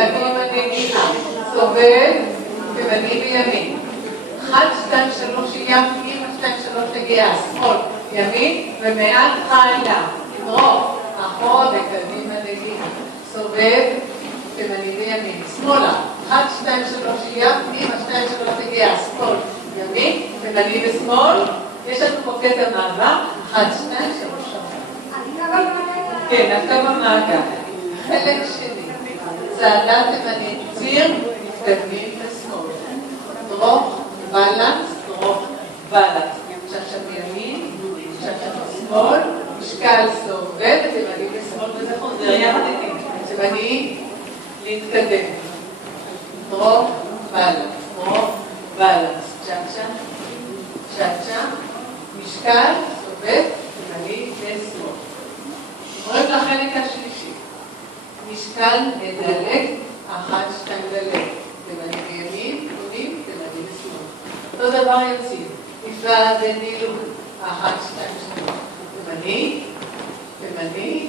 קדימה נגיעה, סובב, תימני וימין. 1, 2, 3, ים, אמא 2, 3 נגיעה, שמאל, ימין, ומעט חיילה. תדרוך, אחורה וקדימה נגיעה. סובב, תימני וימין. שמאלה, 1, 2, 3, ים, אמא 2, 3 נגיעה, שמאל, ימין, תימני ושמאל. יש לנו פה קטע מעבר, 1, 2, 3, 4. כן, אתה במעגל. חלק שני, צעדה תימנית, ציר, מתקדמים לשמאל. דרוך, בלנס, דרוך, בלנס. עכשיו ימין, עכשיו שמאל, משקל סובב, תימני לשמאל, וזה חוזר יחד איתי. תימני, להתקדם. דרוך, בלנס, דרוך, בלנס. צ'אצ'ה, משקל, סובב, תימני לשמאל. עוברים לחלק השלישי. משקל מדלג, 1, 2 דלג. תימני בימין, קודים, תימני לשמאל. אותו דבר יוצאים. נפלא ונילוך, 1, 2, 3. תימני,